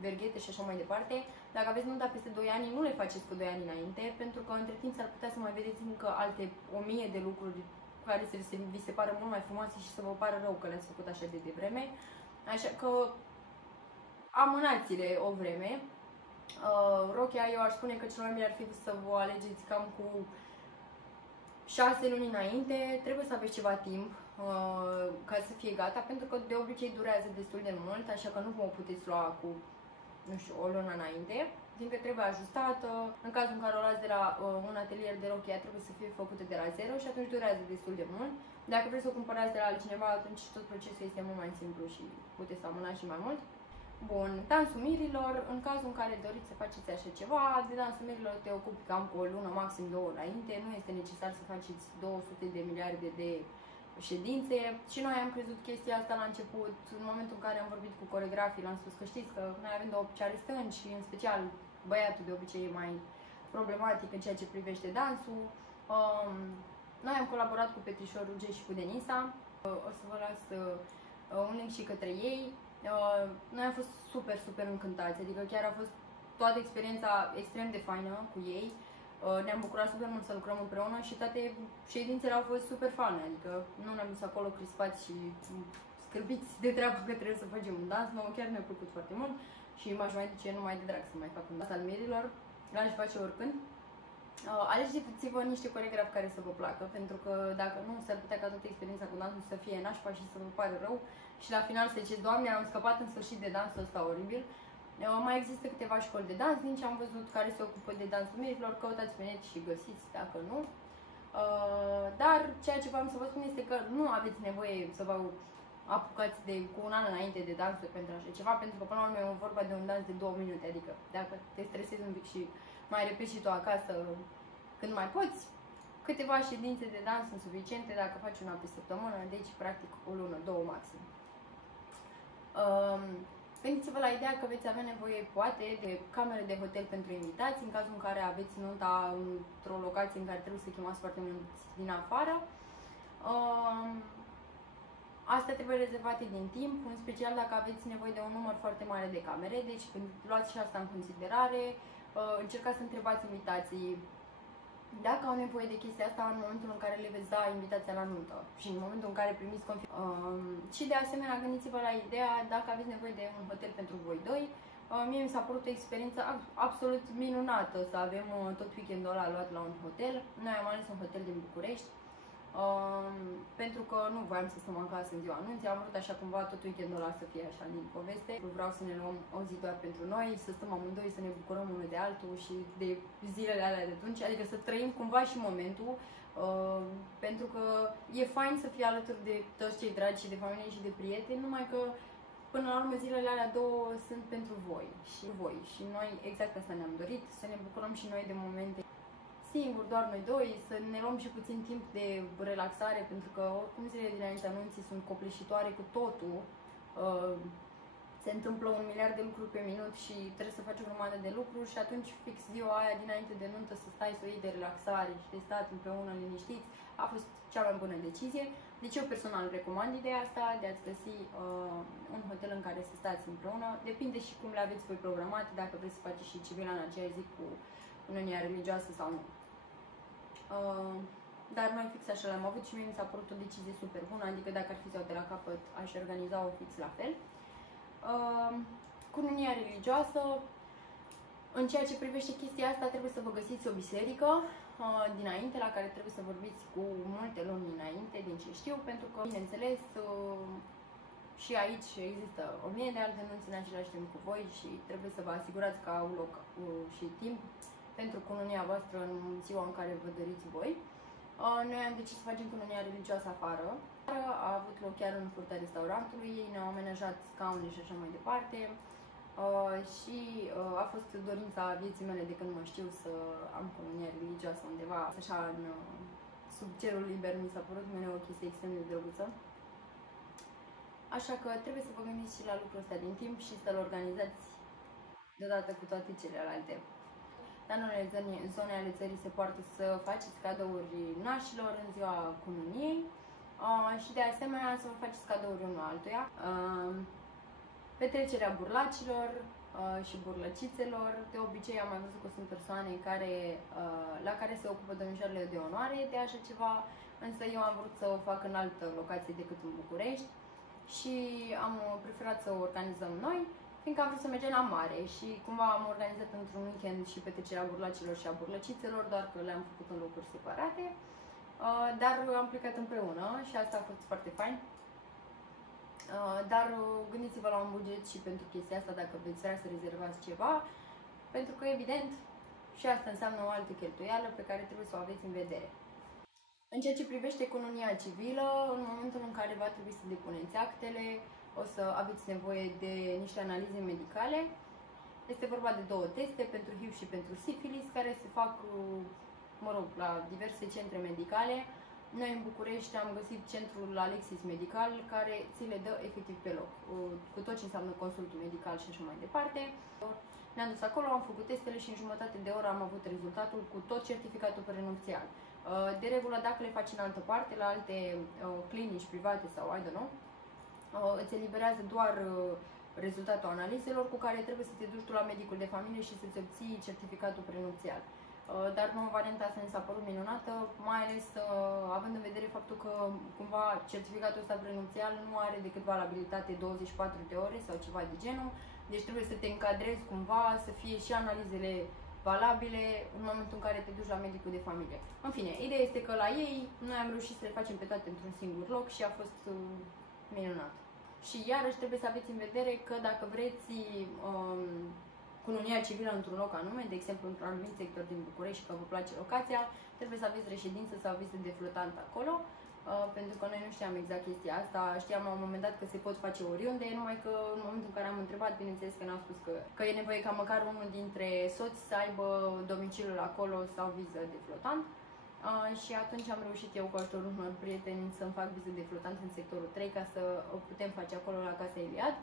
verghete și așa mai departe, dacă aveți nunta peste 2 ani, nu le faceți cu 2 ani înainte, pentru că între timp s-ar putea să mai vedeți încă alte 1000 de lucruri care vi se pară mult mai frumoase și să vă pară rău că le-ați făcut așa de devreme. Așa că amânați-le o vreme. Rochia, eu aș spune că cel mai bine ar fi să vă alegeți cam cu 6 luni înainte. Trebuie să aveți ceva timp ca să fie gata, pentru că de obicei durează destul de mult, așa că nu vă puteți lua cu, nu știu, o lună înainte, fiindcă trebuie ajustată. În cazul în care o luați de la un atelier de rochia, trebuie să fie făcută de la zero și atunci durează destul de mult. Dacă vreți să o cumpărați de la altcineva, atunci tot procesul este mult mai simplu și puteți să amânați și mai mult. Bun, dansul mirilor, în cazul în care doriți să faceți așa ceva, de dansul mirilor te ocupi cam cu o lună, maxim 2 înainte, nu este necesar să faceți 200 de miliarde de ședințe și noi am crezut chestia asta la început. În momentul în care am vorbit cu coregrafii, l-am spus că știți că noi avem 2 picioare stângi și în special băiatul de obicei e mai problematic în ceea ce privește dansul. Noi am colaborat cu Petrișor Ruge și cu Denisa, o să vă las un link și către ei. Noi am fost super încântați, adică chiar a fost toată experiența extrem de faină cu ei. Ne-am bucurat super mult să lucrăm împreună și toate ședințele au fost super faine, adică nu ne-am dus acolo crispați și scârbiți de treabă că trebuie să facem un dans. Nouă chiar ne-a plăcut foarte mult și m-aș mai duce numai de drag să mai fac un dans al mirilor, l-aș face oricând. Alegeți-vă niște coreografi care să vă placă, pentru că dacă nu, s-ar putea ca toată experiența cu dansul să fie nașpa și să vă pare rău și la final să ziceți, Doamne, am scăpat în sfârșit de dansul ăsta oribil. Mai există câteva școli de dans, din ce am văzut, care se ocupă de dansul mirilor, căutați pe net și găsiți dacă nu. Dar ceea ce vreau să vă spun este că nu aveți nevoie să vă apucați cu un an înainte de dansuri pentru așa ceva, pentru că până la urmă e vorba de un dans de 2 minute, adică dacă te stresezi un pic și mai repeți și tu acasă când mai poți, câteva ședințe de dans sunt suficiente dacă faci una pe săptămână, deci practic o lună, 2 maxim. Gândiți-vă la ideea că veți avea nevoie, poate, de camere de hotel pentru invitați, în cazul în care aveți nunta într-o locație în care trebuie să chemați foarte mulți din afară. Astea trebuie rezervate din timp, în special dacă aveți nevoie de un număr foarte mare de camere, deci când luați și asta în considerare, încercați să întrebați invitații dacă au nevoie de chestia asta în momentul în care le veți da invitația la nuntă și în momentul în care primiți și de asemenea gândiți-vă la ideea dacă aveți nevoie de un hotel pentru voi doi. Mie mi s-a părut o experiență absolut minunată să avem tot weekendul ăla luat la un hotel. Noi am ales un hotel din București pentru că nu voiam să stăm acasă în ziua anunții, am vrut așa cumva tot weekendul ăla să fie așa din poveste. Vreau să ne luăm o zi doar pentru noi, să stăm amândoi, să ne bucurăm unul de altul și de zilele alea de atunci, adică să trăim cumva și momentul, pentru că e fain să fii alături de toți cei dragi și de familie și de prieteni, numai că până la urmă zilele alea 2 sunt pentru voi și noi exact asta ne-am dorit, să ne bucurăm și noi de momente singuri, doar noi doi, să ne luăm și puțin timp de relaxare, pentru că oricum zilele dinainte anunții sunt copleșitoare cu totul. Se întâmplă 1 miliard de lucruri pe minut și trebuie să faci o grămadă de lucruri și atunci fix ziua aia dinainte de nuntă să stai să o iei de relaxare și de stat împreună liniștiți a fost cea mai bună decizie. Deci eu personal recomand ideea asta de a-ți găsi un hotel în care să stați împreună. Depinde și cum le aveți voi programate, dacă vreți să faceți și civila în aceeași zi cu cununia religioasă sau nu. Dar noi fix așa l-am avut și mie mi s-a părut o decizie super bună, adică dacă ar fi ziua de la capăt, aș organiza-o fix la fel. Cununia religioasă, în ceea ce privește chestia asta, trebuie să vă găsiți o biserică dinainte, la care trebuie să vorbiți cu multe luni înainte, din ce știu, pentru că, bineînțeles, și aici există 1000 de alte nunți în același timp cu voi și trebuie să vă asigurați că au loc și timp pentru cununia voastră în ziua în care vă doriți voi. Noi am decis să facem cununia religioasă afară. A avut loc chiar în curtea restaurantului, ei ne-au amenajat scaune și așa mai departe. Și a fost dorința vieții mele de când mă știu să am cununia religioasă undeva, așa sub cerul liber. Mi s-a părut mereu o chestie extrem de drăguță. Așa că trebuie să vă gândiți și la lucrul ăsta din timp și să-l organizați deodată cu toate celelalte. Dar în unele zone ale țării se poartă să faceți cadouri nașilor în ziua cununiei și de asemenea să vă faceți cadouri unul altuia. Petrecerea burlacilor și burlăcițelor, de obicei am mai văzut că sunt persoane la care se ocupă domnișoarele de onoare de așa ceva, însă eu am vrut să o fac în altă locație decât în București și am preferat să o organizăm noi, fiindcă am vrut să mergem la mare și cumva am organizat într-un weekend și petrecerea burlacilor și a burlăcițelor, doar că le-am făcut în locuri separate. dar am plecat împreună și asta a fost foarte fain. Dar gândiți-vă la un buget și pentru chestia asta dacă veți vrea să rezervați ceva, pentru că evident și asta înseamnă o altă cheltuială pe care trebuie să o aveți în vedere. În ceea ce privește cununia civilă, în momentul în care va trebui să depuneți actele, o să aveți nevoie de niște analize medicale. Este vorba de 2 teste, pentru HIV și pentru sifilis, care se fac, la diverse centre medicale. Noi în București am găsit centrul Alexis Medical, care ți le dă efectiv pe loc, cu tot ce înseamnă consultul medical și așa mai departe. Ne-am dus acolo, am făcut testele și în jumătate de oră am avut rezultatul cu tot certificatul prenupțial. De regulă, dacă le faci în altă parte, la alte clinici private sau I don't know, îți eliberează doar rezultatul analizelor cu care trebuie să te duci tu la medicul de familie și să-ți obții certificatul prenupțial. Dar nouă varianta asta mi s-a părut minunată, mai ales având în vedere faptul că cumva certificatul ăsta prenupțial nu are decât valabilitate 24 de ore sau ceva de genul, deci trebuie să te încadrezi cumva, să fie și analizele valabile în momentul în care te duci la medicul de familie. În fine, ideea este că la ei noi am reușit să le facem pe toate într-un singur loc și a fost minunat. Și iarăși trebuie să aveți în vedere că dacă vreți cununia civilă într-un loc anume, de exemplu într-un anumit sector din București și că vă place locația, trebuie să aveți reședință sau viză de flotant acolo, pentru că noi nu știam exact chestia asta, știam la un moment dat că se pot face oriunde, numai că în momentul în care am întrebat, bineînțeles că ne-au spus că e nevoie ca măcar unul dintre soți să aibă domiciliul acolo sau viză de flotant. Și atunci am reușit eu cu ajutorul unor prieteni să-mi fac viză de flotant în sectorul 3 ca să o putem face acolo la Casa Iliad.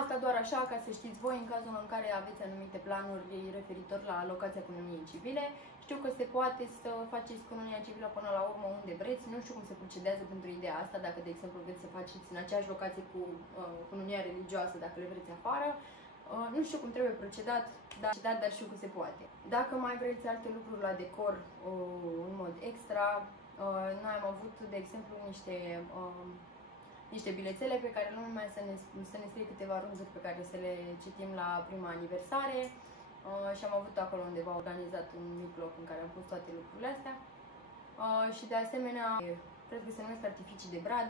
Asta doar așa, ca să știți voi, în cazul în care aveți anumite planuri referitor la locația cununiei civile. Știu că se poate să faceți cununia civilă până la urmă unde vreți, nu știu cum se procedează pentru ideea asta, dacă de exemplu vreți să faceți în aceeași locație cu cununia religioasă, dacă le vreți afară. Nu știu cum trebuie procedat, dar știu că se poate. Dacă mai vreți alte lucruri la decor în mod extra, noi am avut, de exemplu, niște bilețele pe care lumea să ne scrie câteva rânduri pe care să le citim la prima aniversare și am avut acolo undeva organizat un mic loc în care am pus toate lucrurile astea. Și de asemenea, cred că se numesc artificii de brad,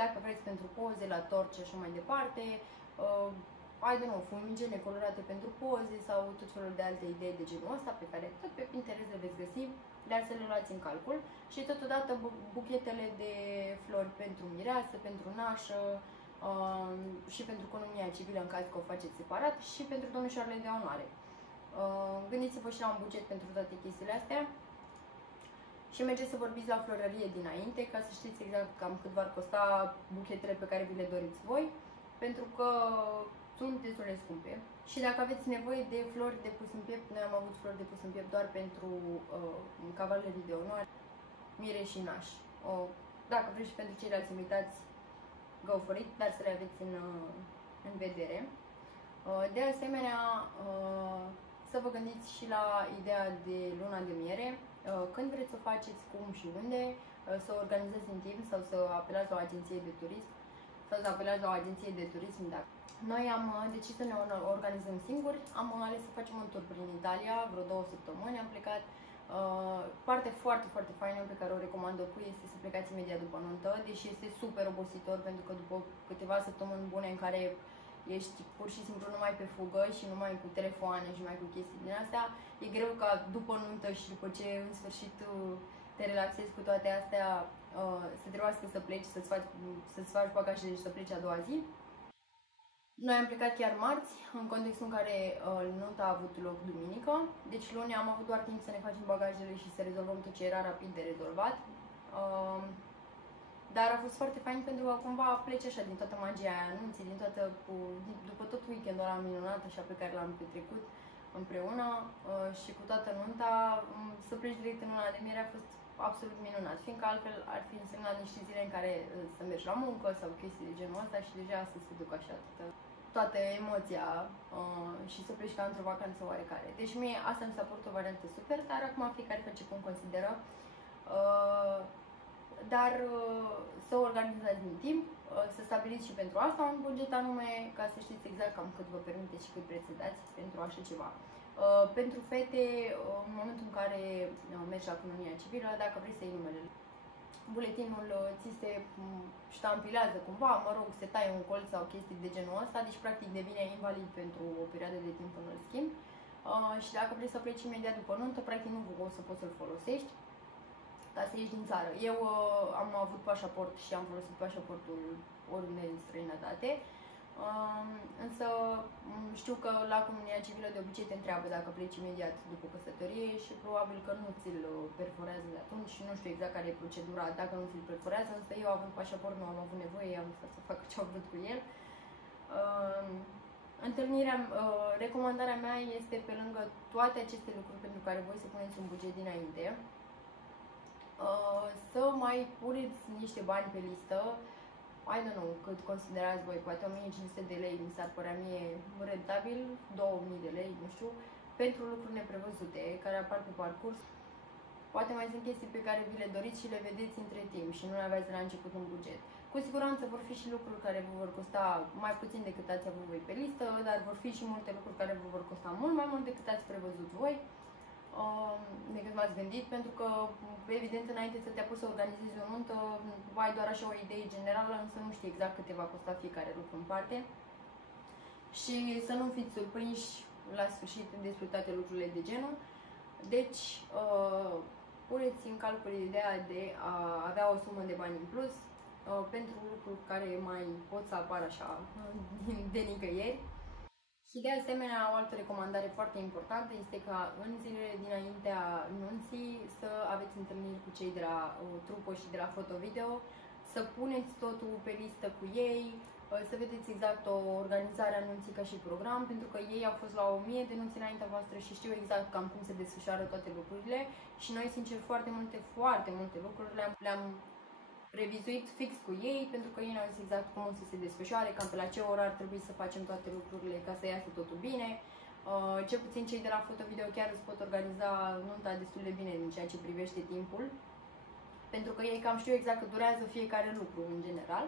dacă vreți pentru poze, la tort și așa mai departe. I don't know, fumigene colorate pentru poze sau tot felul de alte idei de genul ăsta pe care tot pe Pinterest le veți găsi, dar să le luați în calcul. Și totodată buchetele de flori pentru mireasă, pentru nașă și pentru cununia civilă în caz că o faceți separat și pentru domnișoarele de onoare. Gândiți-vă și la un buget pentru toate chestiile astea și mergeți să vorbiți la florărie dinainte ca să știți exact cam cât v-ar costa buchetele pe care vi le doriți voi, pentru că sunt destul de scumpe. Și dacă aveți nevoie de flori de pus în piept, noi am avut flori de pus în piept doar pentru cavalerii de onoare, mire și naș. Dacă vreți și pentru ceilalți invitați, go for it, dar să le aveți în vedere. De asemenea, să vă gândiți și la ideea de luna de miere, când vreți să o faceți, cum și unde, să o organizați în timp sau să apelați la o agenție de turism sau să apelați la o agenție de turism. Noi am decis să ne organizăm singuri, am ales să facem un tur prin Italia, vreo 2 săptămâni, am plecat. Partea foarte, foarte faină pe care o recomand oricui este să plecați imediat după nuntă, deși este super obositor pentru că după câteva săptămâni bune în care ești pur și simplu numai pe fugă și numai cu telefoane și numai cu chestii din astea, e greu ca după nuntă și după ce în sfârșit te relaxezi cu toate astea, să trebuiască să pleci, să-ți faci bagajele și să pleci a doua zi. Noi am plecat chiar marți, în contextul în care nunta a avut loc duminică, deci luni am avut doar timp să ne facem bagajele și să rezolvăm tot ce era rapid de rezolvat. Dar a fost foarte fain pentru că cumva pleci așa din toată magia aia anunții, după tot weekendul ăla minunat așa pe care l-am petrecut împreună și cu toată nunta, să pleci direct în luna de miere a fost absolut minunat, fiindcă altfel ar fi însemnat niște zile în care să mergi la muncă sau chestii de genul ăsta și deja să se ducă așa toată emoția și să pleci ca într-o vacanță oarecare. Deci mie asta mi s-a părut o variantă super, dar acum fiecare face cum consideră. Dar să o organizați din timp, să stabiliți și pentru asta un buget anume, ca să știți exact cam cât vă permite și cât vreți să dați pentru așa ceva. Pentru fete, în momentul în care mergi la cununia civilă, dacă vrei să iei numele, buletinul ți se ștampilează cumva, mă rog, se taie un colț sau chestii de genul ăsta, deci practic devine invalid pentru o perioadă de timp până îl schimbi. Și dacă vrei să pleci imediat după nuntă, practic nu o să poți să-l folosești ca să ieși din țară. Eu am avut pașaport și am folosit pașaportul oriunde în străinătate, însă știu că la comunia civilă de obicei te întreabă dacă pleci imediat după căsătorie și probabil că nu ți-l perforează de atunci și nu știu exact care e procedura dacă nu ți-l perforează, însă eu având pașaport nu am avut nevoie, am lăsat să fac ce am vrut cu el. Recomandarea mea este pe lângă toate aceste lucruri pentru care voi să puneți un buget dinainte, să mai puneți niște bani pe listă. I don't know cât considerați voi, poate 1500 de lei mi s-ar părea mie rentabil, 2000 de lei, nu știu, pentru lucruri neprevăzute care apar pe parcurs. Poate mai sunt chestii pe care vi le doriți și le vedeți între timp și nu le aveți de la început în buget. Cu siguranță vor fi și lucruri care vă vor costa mai puțin decât ați avut voi pe listă, dar vor fi și multe lucruri care vă vor costa mult mai mult decât ați prevăzut voi, decât v-ați gândit, pentru că, evident, înainte să te apuci să organizezi o nuntă, ai doar așa o idee generală, însă nu știi exact cât te va costa fiecare lucru în parte. Și să nu fiți surprinși la sfârșit despre toate lucrurile de genul. Deci, puneți în calcul ideea de a avea o sumă de bani în plus pentru lucruri care mai pot să apară așa de nicăieri. Și de asemenea, o altă recomandare foarte importantă este ca în zilele dinaintea nunții să aveți întâlniri cu cei de la trupă și de la foto-video, să puneți totul pe listă cu ei, să vedeți exact o organizare a nunții ca și program, pentru că ei au fost la 1000 de nunți înaintea voastră și știu exact cam cum se desfășoară toate lucrurile și noi, sincer, foarte multe lucruri le-am revizuit fix cu ei, pentru că ei ne-au zis exact cum o să se desfășoare, cam pe la ce oră ar trebui să facem toate lucrurile ca să iasă totul bine. Cel puțin cei de la foto-video chiar îți pot organiza nunta destul de bine în ceea ce privește timpul, pentru că ei cam știu exact cât durează fiecare lucru în general,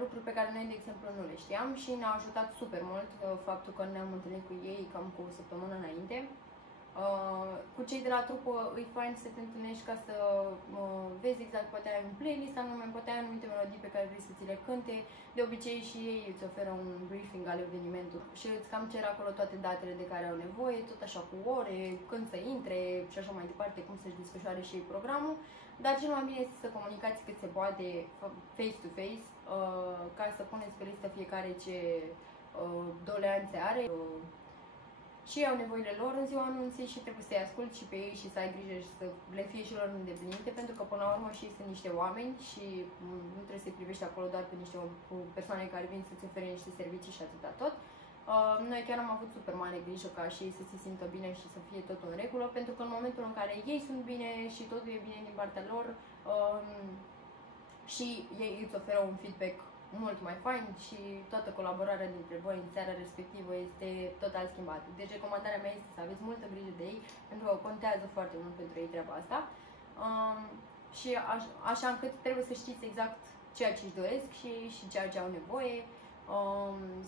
lucruri pe care noi, de exemplu, nu le știam și ne-a ajutat super mult faptul că ne-am întâlnit cu ei cam cu o săptămână înainte. Cu cei de la trupă îi fain să te întâlnești ca să vezi exact, poate ai un playlist anume, poate ai anumite melodii pe care vrei să ți le cânte. De obicei și ei îți oferă un briefing al evenimentului și îți cam cer acolo toate datele de care au nevoie, tot așa cu ore, când să intre și așa mai departe, cum să-și desfășoare și ei programul. Dar cel mai bine este să comunicați cât se poate face-to-face, ca să puneți pe listă fiecare ce doleanțe are și au nevoile lor în ziua anunții și trebuie să-i asculti și pe ei și să ai grijă și să le fie și lor îndeplinite, pentru că până la urmă și ei sunt niște oameni și nu trebuie să-i privești acolo doar pe niște persoane care vin să-ți ofere niște servicii și atâta tot. Noi chiar am avut super mare grijă ca și ei să se simtă bine și să fie totul în regulă, pentru că în momentul în care ei sunt bine și totul e bine din partea lor și ei îți oferă un feedback mult mai fain și toată colaborarea dintre voi în seara respectivă este total schimbată. Deci recomandarea mea este să aveți multă grijă de ei, pentru că contează foarte mult pentru ei treaba asta. Și așa încât trebuie să știți exact ceea ce își doresc și ceea ce au nevoie,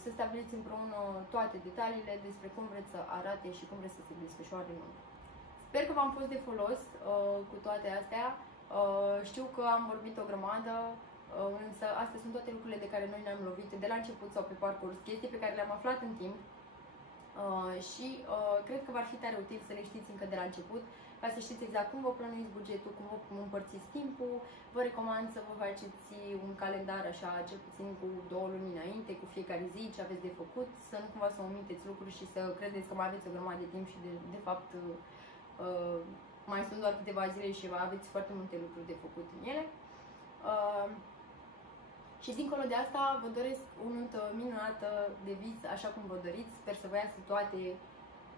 să stabiliți împreună toate detaliile despre cum vreți să arate și cum vreți să se desfășoare nunta. Sper că v-am fost de folos cu toate astea. Știu că am vorbit o grămadă, însă astea sunt toate lucrurile de care noi ne-am lovit de la început sau pe parcurs, chestii pe care le-am aflat în timp și cred că v-ar fi tare util să le știți încă de la început, ca să știți exact cum vă plănuiți bugetul, cum vă împărțiți timpul. Vă recomand să vă faceți un calendar așa, cel puțin cu 2 luni înainte, cu fiecare zi ce aveți de făcut, să nu cumva să omiteți lucruri și să credeți că mai aveți o grămadă de timp și de fapt mai sunt doar câteva zile și aveți foarte multe lucruri de făcut în ele. Și dincolo de asta, vă doresc o nuntă minunată de vis, așa cum vă doriți. Sper să vă iasă toate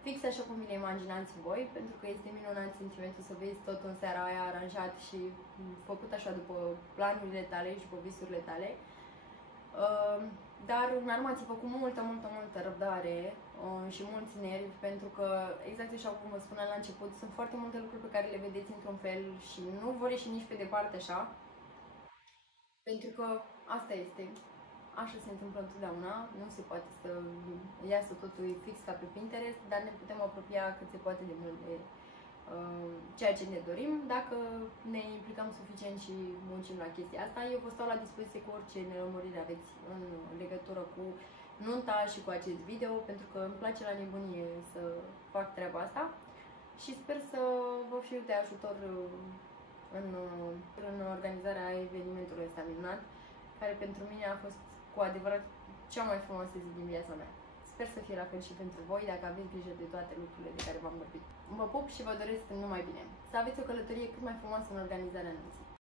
fix așa cum vi le imaginați voi, pentru că este minunat sentimentul să vezi tot în seara aia aranjat și făcut așa după planurile tale și după visurile tale. Dar înarmați-vă cu multă răbdare și mulți nervi, pentru că, exact așa cum vă spuneam la început, sunt foarte multe lucruri pe care le vedeți într-un fel și nu vor ieși nici pe departe așa. Pentru că asta este. așa se întâmplă întotdeauna, nu se poate să iasă totul fix ca pe Pinterest, dar ne putem apropia cât se poate de mult de ceea ce ne dorim, dacă ne implicăm suficient și muncim la chestia asta. Eu vă stau la dispoziție cu orice nelămurire aveți în legătură cu nunta și cu acest video, pentru că îmi place la nebunie să fac treaba asta și sper să vă fiu de ajutor în organizarea evenimentului ăsta minunat, care pentru mine a fost cu adevărat cea mai frumoasă zi din viața mea. Sper să fie la fel și pentru voi, dacă aveți grijă de toate lucrurile de care v-am vorbit. Vă pup și vă doresc numai bine. Să aveți o călătorie cât mai frumoasă în organizarea nunții.